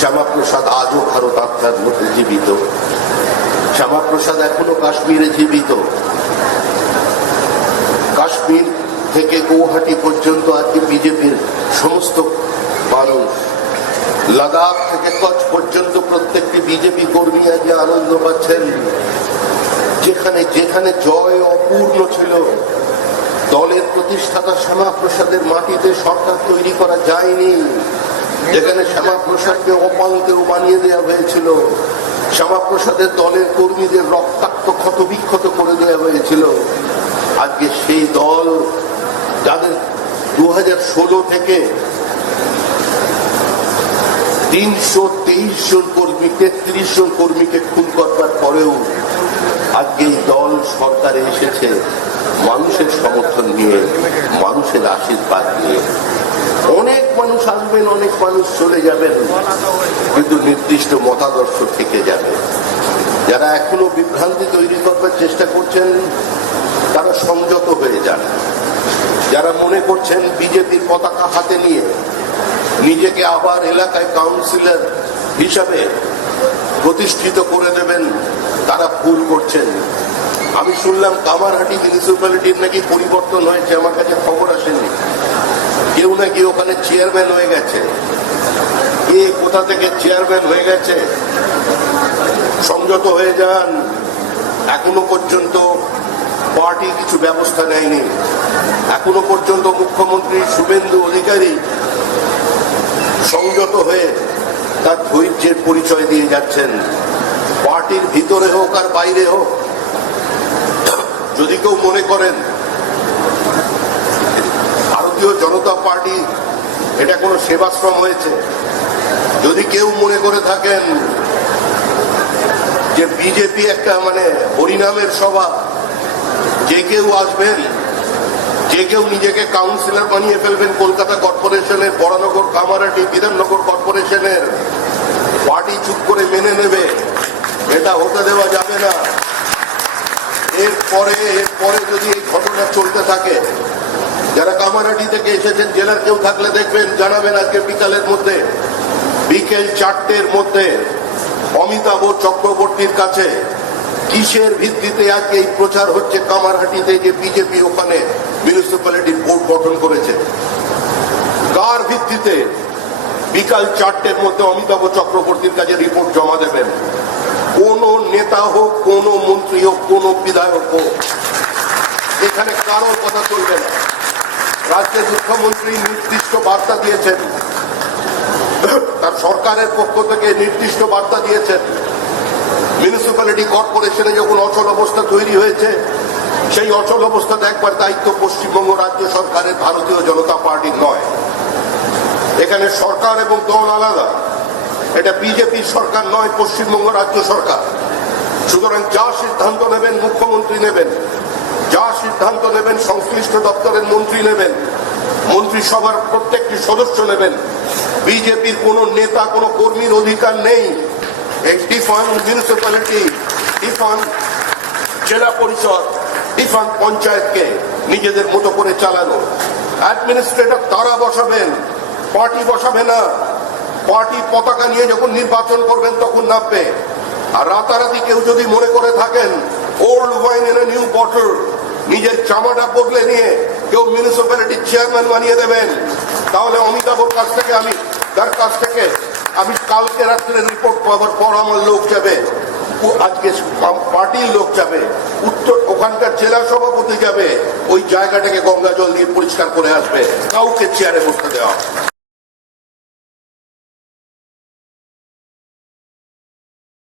শ্যামাপ্রসাদ আজও ভারত আত্মার মধ্যে জীবিত। শ্যামাপ্রসাদ এখনো কাশ্মীরে জীবিত। কাশ্মীর থেকে গৌহাটি পর্যন্ত আজকে বিজেপির সমস্ত মানুষ, লাদাখ থেকে কচ্ছ পর্যন্ত প্রত্যেকটি বিজেপি কর্মী আজকে আনন্দ পাচ্ছেন। যেখানে যেখানে জয় অপূর্ণ ছিল, দলের প্রতিষ্ঠাতা শ্যামাপ্রসাদের মাটিতে সরকার তৈরি করা যায়নি। যেখানে শ্যামাপ্রসাদকে অপাঙ্কেও বানিয়ে দেওয়া হয়েছিল, শ্যামাপ্রসাদের দলের কর্মীদের রক্তাক্ত ক্ষতবিক্ষত করে দেওয়া হয়েছিল, আজকে সেই দল যাদের 2016 থেকে 323 জন কর্মী, 33 জন কর্মীকে খুন করবার পরেও আজকে এই দল সরকারে এসেছে মানুষের সমর্থন নিয়ে, মানুষের আশীর্বাদ নিয়ে। অনেক মানুষ আসবেন, অনেক মানুষ চলে যাবেন, কিন্তু নির্দিষ্ট মতাদর্শ থেকে যাবে। যারা এখনো বিভ্রান্তি তৈরি করবার চেষ্টা করছেন তারা সংযত হয়ে যান। যারা মনে করছেন বিজেপির পতাকা হাতে নিয়ে নিজেকে আবার এলাকায় কাউন্সিলর হিসাবে প্রতিষ্ঠিত করে দেবেন, তারা ভুল করছেন। আমি শুনলাম কামারহাটি মিউনিসিপ্যালিটির নাকি পরিবর্তন হয়েছে, আমার কাছে খবর আসেনি। কেউ নাকি ওখানে চেয়ারম্যান হয়ে গেছে। কে কোথা থেকে চেয়ারম্যান হয়ে গেছে? সংযত হয়ে যান। এখনো পর্যন্ত পার্টি কিছু ব্যবস্থা নেয়নি। এখনো পর্যন্ত মুখ্যমন্ত্রী শুভেন্দু অধিকারী সংযত হয়ে তার ধৈর্যের পরিচয় দিয়ে যাচ্ছেন। পার্টির ভিতরে হোক আর বাইরে হোক, যদি কেউ মনে করেন ভারতীয় জনতা পার্টি এটা কোনো সেবাশ্রম হয়েছে, যদি কেউ মনে করে থাকেন যে বিজেপি একটা হরিনামের সভা, যে কেউ আসবেন, যে কেউ নিজেকে কাউন্সিলর বানিয়ে ফেলবেন কলকাতা কর্পোরেশনের, বড়নগর, কামারহাটি, বিধাননগর কর্পোরেশনের, পার্টি চুপ করে মেনে নেবে, এটা হতে দেওয়া যাবে না। এরপরে যদি এই ঘটনা চলতে থাকে, যারা কামারহাটি থেকে এসেছেন, জেলার কেউ থাকলে দেখবেন, জানাবেন। আজকে বিকেল 4টের মধ্যে অমিতাভ চক্রবর্তীর কাছে কিসের ভিত্তিতে আজকে এই প্রচার হচ্ছে কামারহাটিতে যে বিজেপি ওখানে মিউনিসিপ্যালিটির বোর্ড গঠন করেছে? কার ভিত্তিতে? বিকাল 4টের মধ্যে অমিতাভ চক্রবর্তীর কাছে রিপোর্ট জমা দেবেন। কোন নেতা হোক, কোন মন্ত্রী হোক, কোন বিধায়ক হোক, এখানে কারোর কথা চলবে না। রাজ্যের মুখ্যমন্ত্রী নির্দিষ্ট বার্তা দিয়েছেন, তার সরকারের পক্ষ থেকে নির্দিষ্ট বার্তা দিয়েছেন, মিউনিসিপ্যালিটি কর্পোরেশনে যখন অচল অবস্থা তৈরি হয়েছে, সেই অচল অবস্থা দেখবার দায়িত্ব পশ্চিমবঙ্গ রাজ্য সরকারের, ভারতীয় জনতা পার্টির নয়। এখানে সরকার এবং দল আলাদা। এটা বিজেপির সরকার নয়, পশ্চিমবঙ্গ রাজ্য সরকার। সুতরাং যা সিদ্ধান্ত নেবেন মুখ্যমন্ত্রী নেবেন, যা সিদ্ধান্ত নেবেন সংশ্লিষ্ট দপ্তরের মন্ত্রী নেবেন, মন্ত্রিসভার প্রত্যেকটি সদস্য নেবেন। বিজেপির কোন নেতা, কোন কর্মীর অধিকার নেই এই ডিফান্ড মিউনিসিপ্যালিটি, ডিফান্ড জেলা পরিষদ, ডিফান্ড পঞ্চায়েতকে নিজেদের মতো করে চালানো। অ্যাডমিনিস্ট্রেটর তারা বসাবেন, পার্টি বসাবে না। পার্টি পতাকা নিয়ে যখন নির্বাচন করবেন তখন নামবে। আর রাতারাতি কেউ যদি মনে করে থাকেন ওল্ড ওয়াইন এর নিউ বটল, নিজের চামাটা বদলে নিয়ে কেউ মিউনিসিপ্যালিটির চেয়ারম্যান বানিয়ে দেবেন, তাহলে অমিতাভর কাছ থেকে আমি কালকে রাত্রে রিপোর্ট পাওয়ার পর আমার লোক যাবে, আজকে পার্টির লোক যাবে, ওখানকার জেলা সভাপতি যাবে, ওই জায়গাটাকে গঙ্গা জল দিয়ে পরিষ্কার করে আসবে, কাউকে চেয়ারে বসতে দেওয়া।